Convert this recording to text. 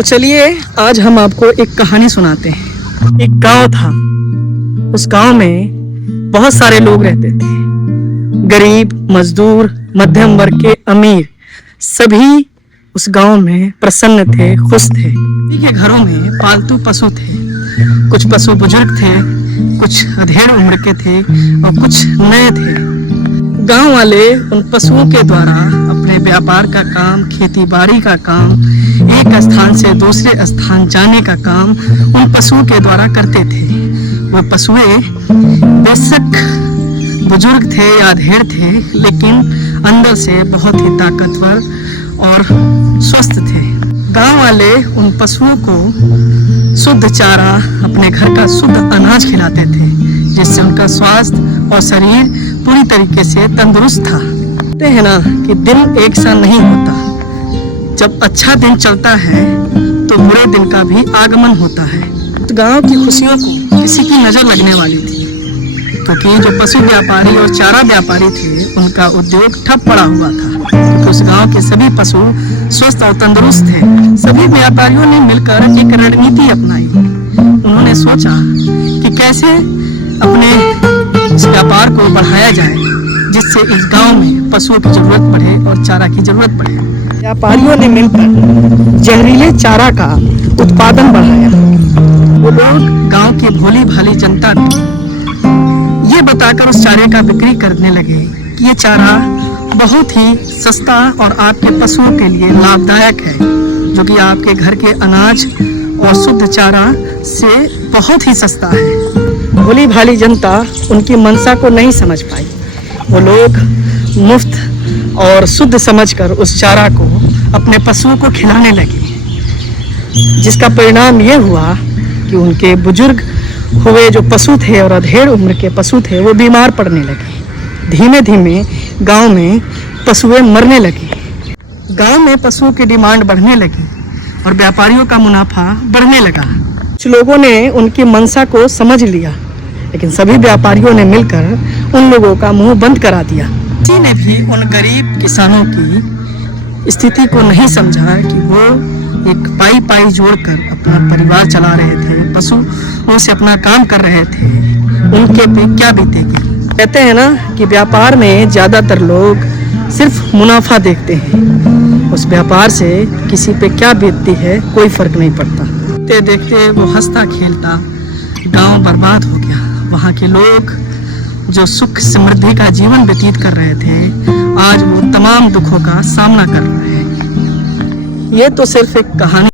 तो चलिए आज हम आपको एक कहानी सुनाते हैं। एक गांव था। उस गांव में बहुत सारे लोग रहते थे। गरीब, मजदूर, मध्यम वर्ग के, अमीर, सभी उस गांव में प्रसन्न थे, खुश थे। सभी के घरों में पालतू पशु थे। कुछ पशु बुजुर्ग थे, कुछ अधेड़ उम्र के थे और कुछ नए थे। गांव वाले उन पशुओं के द्वारा अपने व्यापार का काम, खेती बाड़ी का काम, एक स्थान से दूसरे स्थान जाने का काम उन पशुओं के द्वारा करते थे। वो पशुएं बेशक बुजुर्ग थे या अधेड़ थे, लेकिन अंदर से बहुत ही ताकतवर और स्वस्थ थे। गांव वाले उन पशुओं को शुद्ध चारा, अपने घर का शुद्ध अनाज खिलाते थे, जिससे उनका स्वास्थ्य और शरीर पूरी तरीके से तंदुरुस्त था। कहते हैं ना कि दिन एक सा नहीं होता। जब अच्छा दिन चलता है तो बुरे दिन का भी आगमन होता है। तो गांव की खुशियों को किसी की नजर लगने वाली थी, क्योंकि जो पशु व्यापारी और चारा व्यापारी थे उनका उद्योग ठप पड़ा हुआ था। तो उस गांव के सभी पशु स्वस्थ और तंदुरुस्त थे। सभी व्यापारियों ने मिलकर एक रणनीति अपनाई। उन्होंने सोचा कि कैसे अपने इस व्यापार को बढ़ाया जाए, जिससे इस गांव में पशुओं की जरूरत पड़े और चारा की जरूरत पड़े। व्यापारियों ने मिलकर जहरीले चारा का उत्पादन बढ़ाया। वो लोग गांव की भोली भाली जनता को ये बताकर उस चारे का बिक्री करने लगे कि ये चारा बहुत ही सस्ता और आपके पशुओं के लिए लाभदायक है, जो कि आपके घर के अनाज और शुद्ध चारा से बहुत ही सस्ता है। भोली भाली जनता उनकी मंशा को नहीं समझ पाई। वो लोग मुफ्त और शुद्ध समझकर उस चारा को अपने पशुओं को खिलाने लगे, जिसका परिणाम ये हुआ कि उनके बुजुर्ग हुए जो पशु थे और अधेड़ उम्र के पशु थे वो बीमार पड़ने लगे। धीमे धीमे गांव में पशुएं मरने लगी। गांव में पशुओं की डिमांड बढ़ने लगी और व्यापारियों का मुनाफा बढ़ने लगा। कुछ लोगों ने उनकी मंशा को समझ लिया, लेकिन सभी व्यापारियों ने मिलकर उन लोगों का मुंह बंद करा दिया। किसी ने भी उन गरीब किसानों की स्थिति को नहीं समझा कि वो एक पाई पाई जोड़कर अपना परिवार चला रहे थे, पशुओं से अपना काम कर रहे थे। उनके पे क्या बीतेगी। कहते हैं ना कि व्यापार में ज्यादातर लोग सिर्फ मुनाफा देखते हैं। उस व्यापार से किसी पे क्या बीतती है कोई फर्क नहीं पड़ता। देखते देखते वो हंसता खेलता गांव बर्बाद हो गया। वहाँ के लोग जो सुख समृद्धि का जीवन व्यतीत कर रहे थे, आज वो तमाम दुखों का सामना कर रहे हैं। ये तो सिर्फ एक कहानी